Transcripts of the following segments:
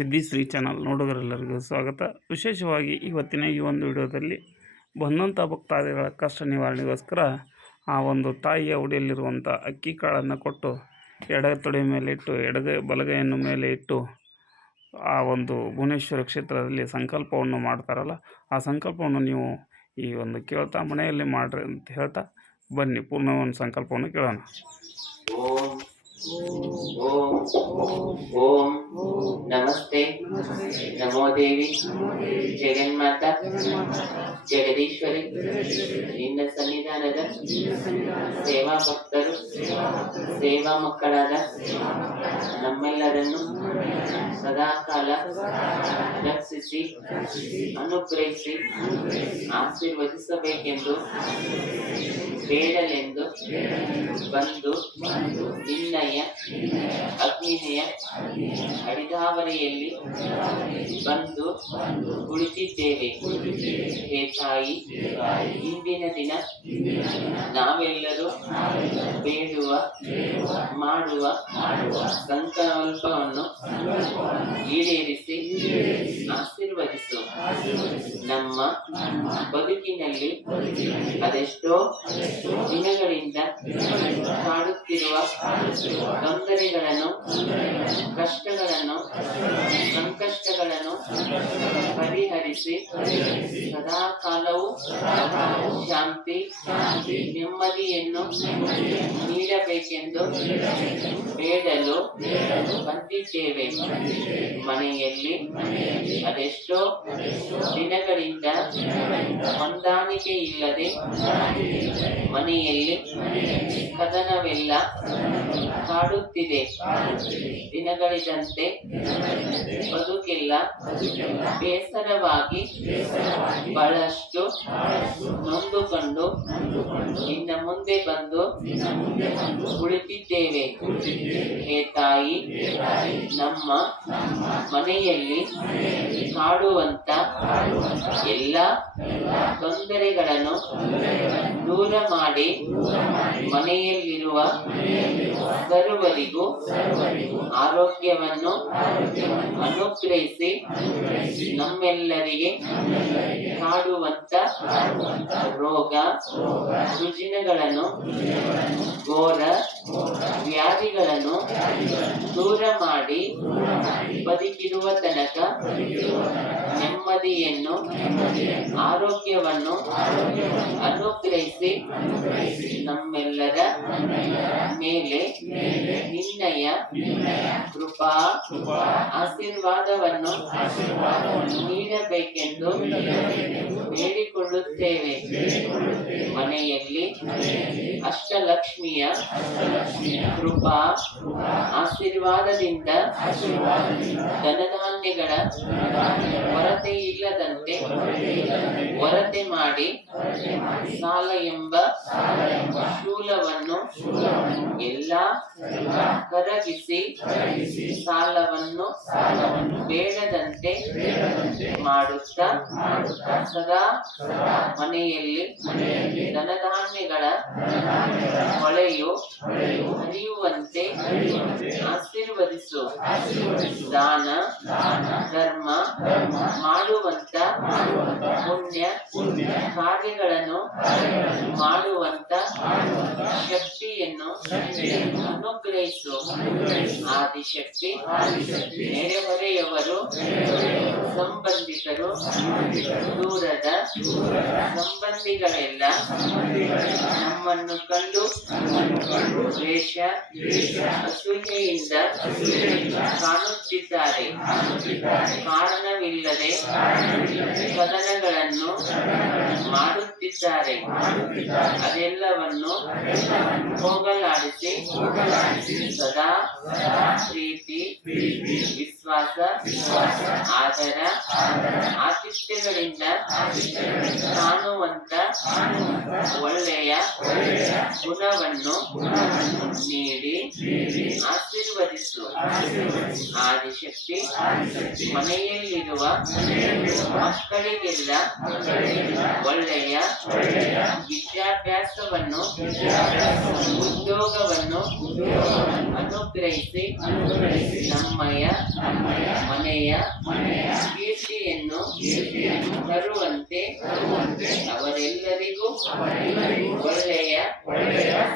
ಸಿದ್ಧಿಶ್ರೀ channel ನೋಡುಗರೆಲ್ಲರಿಗೂ ಸ್ವಾಗತ. ವಿಶೇಷವಾಗಿ ಇವತ್ತಿನ ಈ ಒಂದು ವಿಡಿಯೋದಲ್ಲಿ ಬಂದಂಥ ಭಕ್ತಾದಿಗಳ ಕಷ್ಟ ನಿವಾರಣೆಗೋಸ್ಕರ ಆ ಒಂದು ತಾಯಿಯ ಉಡಿಯಲ್ಲಿರುವಂಥ ಅಕ್ಕಿ ಕಾಳನ್ನು ಕೊಟ್ಟು ಎಡ ತೊಡೆ ಮೇಲೆ ಇಟ್ಟು, ಎಡಗೈ, ಬಲಗೈಯನ್ನು ಮೇಲೆ ಇಟ್ಟು ಆ ಒಂದು ಭುವನೇಶ್ವರ ಕ್ಷೇತ್ರದಲ್ಲಿ ಸಂಕಲ್ಪವನ್ನು ಮಾಡ್ತಾರಲ್ಲ, ಆ ಸಂಕಲ್ಪವನ್ನು ನೀವು ಈ ಒಂದು ಕೇಳ್ತಾ ಮನೆಯಲ್ಲಿ ಮಾಡ್ರಿ ಅಂತ ಹೇಳ್ತಾ ಬನ್ನಿ. ಪೂರ್ಣ ಒಂದು ಸಂಕಲ್ಪವನ್ನು ಕೇಳೋಣ. ಓಂ ಓಂ ನಮಸ್ತೆ ನಮೋ ದೇವಿ ಜಗನ್ಮಾತ ಜಗದೀಶ್ವರಿ ನಿನ್ನ ಸನ್ನಿಧಾನದ ಸೇವಾ ಭಕ್ತರು ಸೇವಾ ಮಕ್ಕಳಾದ ನಮ್ಮೆಲ್ಲರನ್ನು ಸದಾಕಾಲ ರಕ್ಷಿಸಿ ಅನುಗ್ರಹಿಸಿ ಆಶೀರ್ವದಿಸಬೇಕೆಂದು ಬೇಡಲೆಂದು ಬಂದು ನಿನ್ನಯ ಅಗ್ನಿಯ ಅಡಿದಾವರೆಯಲ್ಲಿ ಬಂದು ಕುಳಿತಿದ್ದೇವೆ. ಹೇ ತಾಯಿ, ಇಂದಿನ ದಿನ ನಾವೆಲ್ಲರೂ ಬೇಡುವ, ಮಾಡುವ ಸಂಕಲ್ಪವನ್ನು ಈಡೇರಿಸಿ ಆಶೀರ್ವದಿಸು. ನಮ್ಮ ಬದುಕಿನಲ್ಲಿ ಅದೆಷ್ಟೋ ದಿನಗಳಿಂದ ಕಾಡುತ್ತಿರುವ ತೊಂದರೆಗಳನ್ನು ಕಷ್ಟಗಳನ್ನು ಸಂಕಷ್ಟಗಳನ್ನು ಪರಿಹರಿಸಿ ಸದಾ ಕಾಲವು ಶಾಂತಿ ನೆಮ್ಮದಿಯನ್ನು ನೀಡಬೇಕೆಂದು ಬೇಡಲು ಬಂದಿದ್ದೇವೆ. ಮನೆಯಲ್ಲಿ ಅದೆಷ್ಟೋ ದಿನಗಳಿಂದ ಹೊಂದಾಣಿಕೆ ಇಲ್ಲದೆ ಮನೆಯಲ್ಲಿ ಕದನವೆಲ್ಲ ಕಾಡುತ್ತಿದೆ. ದಿನಗಳಿದಂತೆ ಬದುಕಿಲ್ಲ. ಬೇಸರವಾಗಿ ಬಹಳಷ್ಟು ನೊಂದುಕೊಂಡು ಇನ್ನ ಮುಂದೆ ಬಂದು ಕುಳಿತಿದ್ದೇವೆ. ಹೇ ತಾಯಿ, ನಮ್ಮ ಮನೆಯಲ್ಲಿ ಕಾಡುವಂತ ಎಲ್ಲ ತೊಂದರೆಗಳನ್ನು ದೂರ ಮಾಡಿ ಮನೆಯಲ್ಲಿರುವ ಸರ್ವರಿಗೂ ಆರೋಗ್ಯವನ್ನು ಅನುಗ್ರಹಿಸಿ ನಮ್ಮೆಲ್ಲರಿಗೆ ಕಾಡುವಂತ ರೋಗ ರುಜಿನಗಳನ್ನು ಘೋರ ವ್ಯಾಧಿಗಳನ್ನು ದೂರ ಮಾಡಿ ಬದುಕಿರುವ ತನಕ ನೆಮ್ಮದಿಯನ್ನು ಆರೋಗ್ಯವನ್ನು ಅನುಗ್ರಹಿಸಿ ನಮ್ಮೆಲ್ಲರ ಮೇಲೆ ನಿನ್ನಯ ಕೃಪಾ ಆಶೀರ್ವಾದವನ್ನು ನೀಡಬೇಕೆಂದು ಬೇಡಿಕೊಳ್ಳುತ್ತೇವೆ ಮನೆಯಲ್ಲಿ ಅಷ್ಟಲಕ್ಷ್ಮಿಯ ಕೃಪಾ, ಆಶೀರ್ವಾದದಿಂದ ಧನಧಾನ್ಯಗಳ ಕೊರತೆ ಇಲ್ಲದಂತೆ ಕೊರತೆ ಮಾಡಿ ಸಾಲ ಎಂಬ ಶೂಲವನ್ನು ಎಲ್ಲ ಕರಗಿಸಿ ಸಾಲವನ್ನು ಬೇಡದಂತೆ ಮಾಡುತ್ತಾ ಸದಾ ಮನೆಯಲ್ಲಿ ಧನಧಾನ್ಯಗಳ ಹೊಳೆಯು ಹರಿಯುವಂತೆ ಆಶೀರ್ವದಿಸು. ದಾನ ಧರ್ಮ ಮಾಡುವಂತ ಪುಣ್ಯ ಕಾರ್ಯಗಳನ್ನು ಮಾಡುವಂತ ಶಕ್ತಿಯನ್ನು ಅನುಗ್ರಹಿಸು. ಆದಿಶಕ್ತಿ ನೆರೆಹೊರೆಯವರು ಸಂಬಂಧಿತರು ದೂರದ ಸಂಬಂಧಿಗಳೆಲ್ಲ ನಮ್ಮನ್ನು ಕಂಡು ದ್ವೇಷ, ಅಸೂಯೆಯಿಂದ ಕಾಣುತ್ತಿದ್ದಾರೆ. ಕಾರಣವಿಲ್ಲದೆ ಕದನಗಳನ್ನು ಮಾಡುತ್ತಿದ್ದಾರೆ. ಅದೆಲ್ಲವನ್ನು ಹೋಗಲಾಡಿಸಿ ಸದಾ ಪ್ರೀತಿ, ವಿಶ್ವಾಸ, ಆದರ, ಆತಿಥ್ಯಗಳಿಂದ ಕಾಣುವಂತ ಒಳ್ಳೆಯ ಗುಣವನ್ನು ನೀಡಿ ಆಶೀರ್ವದಿಸು ಆದಿಶಕ್ತಿ ಆದಿಶಕ್ತಿ ಮನೆಯಲ್ಲಿರುವ ಮಕ್ಕಳಿಗೆಲ್ಲ ಒಳ್ಳೆಯ ವಿದ್ಯಾಭ್ಯಾಸವನ್ನು, ಉದ್ಯೋಗವನ್ನು ಅನುಗ್ರಹಿಸಿ ನಮ್ಮಯ ಮನೆಯ ಕೀರ್ತಿಯನ್ನು ತರುವಂತೆ ಅವರೆಲ್ಲರಿಗೂ ಒಳ್ಳೆಯ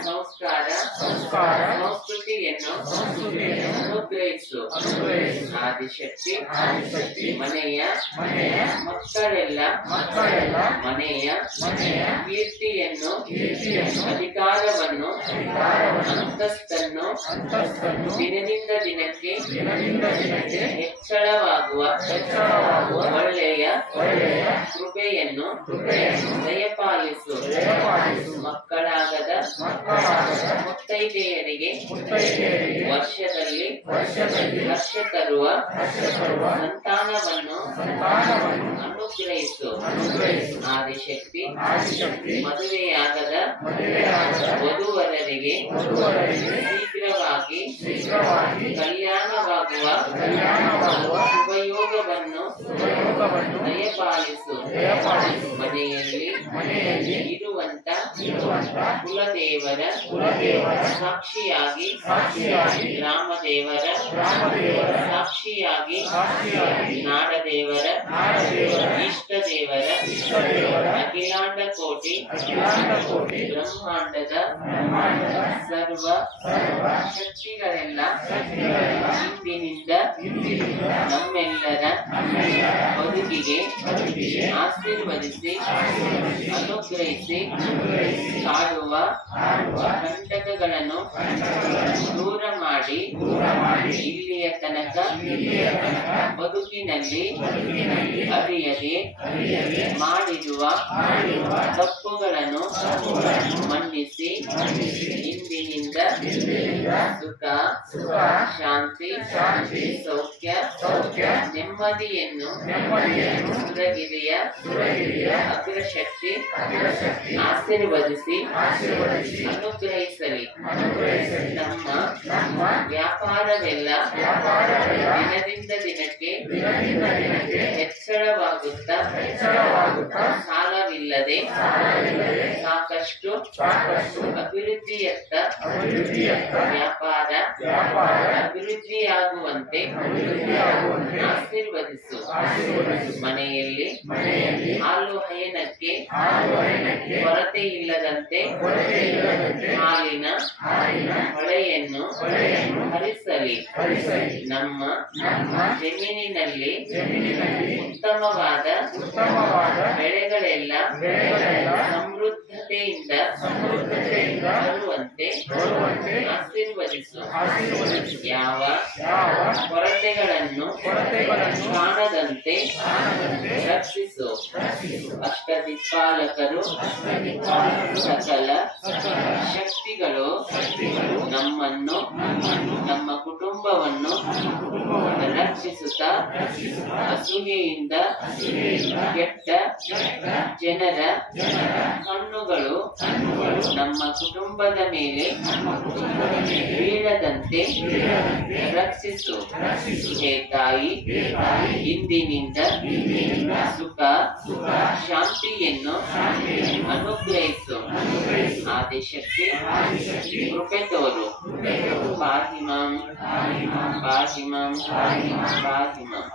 ಸಂಸ್ಕಾರ ಸಂಸ್ಕೃತಿಯನ್ನು ಅನುಗ್ರಹಿಸು ಆದಿಶಕ್ತಿ ಮನೆಯ ಮಕ್ಕಳೆಲ್ಲ ಮನೆಯ ಕೀರ್ತಿಯನ್ನು ಅಧಿಕಾರವನ್ನು ಅಂತಸ್ತನ್ನು ದಿನದಿಂದ ದಿನಕ್ಕೆ ಹೆಚ್ಚಳವಾಗುವ ಒಳ್ಳೆಯ ಕೃಪೆಯನ್ನು ದಯಪಾಲಿಸು ಮಕ್ಕಳಾಗದ ಮುತ್ತೈದೆಯರಿಗೆ ವರ್ಷದಲ್ಲಿ ವರ್ಷ ತರುವ ಸಂತಾನವನ್ನು ಅನುಗ್ರಹಿಸು. ಆದಿಶಕ್ತಿ ಮದುವೆಯಾಗದ ವಧುವರರಿಗೆ ಶೀಘ್ರವಾಗಿ ಕಲ್ಯಾಣವಾಗುವ ಉಪಯೋಗವನ್ನು ದಯಪಾಲಿಸು. ಮನೆಯಲ್ಲಿ ಇರುವಂತ ಕುಲದೇವರ ಸಾಕ್ಷಿಯಾಗಿ ಗ್ರಾಮದೇವರ ಸಾಕ್ಷಿಯಾಗಿ ನಾಡದೇವರ ಇಷ್ಟ ದೇವರ ಅಖಿಲಾಂಡ ಕೋಟಿ ಬ್ರಹ್ಮಾಂಡದ ಸರ್ವ ಶಕ್ತಿಗಳೆಲ್ಲ ಇಂದಿನಿಂದ ನಮ್ಮೆಲ್ಲರ ಬದುಕಿಗೆ ಆಶೀರ್ವದಿಸಿ ಅನುಗ್ರಹಿಸಿ ಕಾಡುವ ಕಂಟಕಗಳನ್ನು ದೂರ ಮಾಡಿ ಇಲ್ಲಿಯ ತನಕ ಬದುಕಿನಲ್ಲಿ ಅರಿಯದೆ ಮಾಡಿರುವ ತಪ್ಪುಗಳನ್ನು ಮನ್ನಿಸಿ ಇಂದಿನಿಂದ ಸುಖ, ಶಾಂತಿ, ಸೌಖ್ಯ, ನೆಮ್ಮದಿಯನ್ನು ಸುರಗಿರಿಯ ಅಗ್ರಶಕ್ತಿ ಆಶೀರ್ವದಿಸಿ ಅನುಗ್ರಹಿಸಲಿ ನಮ್ಮ ವ್ಯಾಪಾರವೆಲ್ಲ ದಿನದಿಂದ ದಿನಕ್ಕೆ ಹೆಚ್ಚಳವಾಗುತ್ತಾ ಸಾಲವಿಲ್ಲದೆ ಸಾಕಷ್ಟು ಅಭಿವೃದ್ಧಿಯತ್ತ ವ್ಯಾಪಾರ ಅಭಿವೃದ್ಧಿಯಾಗುವಂತೆ ಆಶೀರ್ವದಿಸು. ಮನೆಯಲ್ಲಿ ಹಾಲು ಹಯನಕ್ಕೆ ಕೊರತೆ ಇಲ್ಲದಂತೆ ಹಾಲಿನ ಹೊಳೆಯನ್ನು ಹರಿಸಲಿ. ನಮ್ಮ ಜಮೀನಿನಲ್ಲಿ ಉತ್ತಮವಾದ ಬೆಳೆಗಳೆಲ್ಲ ಬರುವಂತೆ ಆಶೀರ್ವದಿಸು. ಯಾವ ಕೊರತೆಗಳನ್ನು ಕಾಣದಂತೆ ರಕ್ಷಿಸು. ಅಷ್ಟದಿಕ್ಪಾಲಕರು ಸಕಲ ಶಕ್ತಿಗಳು ನಮ್ಮನ್ನು ನಮ್ಮ ಕುಟುಂಬವನ್ನು ರಕ್ಷಿಸುತ್ತಾ ಅಸೂಯೆಯಿಂದ ಕೆಟ್ಟ ಜನರ ಕಣ್ಣುಗಳು ನಮ್ಮ ಕುಟುಂಬದ ಮೇಲೆ ಬೀಳದಂತೆ ರಕ್ಷಿಸು. ಹೇ ತಾಯಿ, ಇಂದಿನಿಂದ ಸುಖ, ಶಾಂತಿಯನ್ನು ಅನುಗ್ರಹಿಸು. ಆದೇಶಕ್ಕೆ ಕೃಪೆ ತೋರು. ಪಾಹಿಮಾಂ ಪಾಹಿಮಾಂ ಪಾಹಿಮಾಂ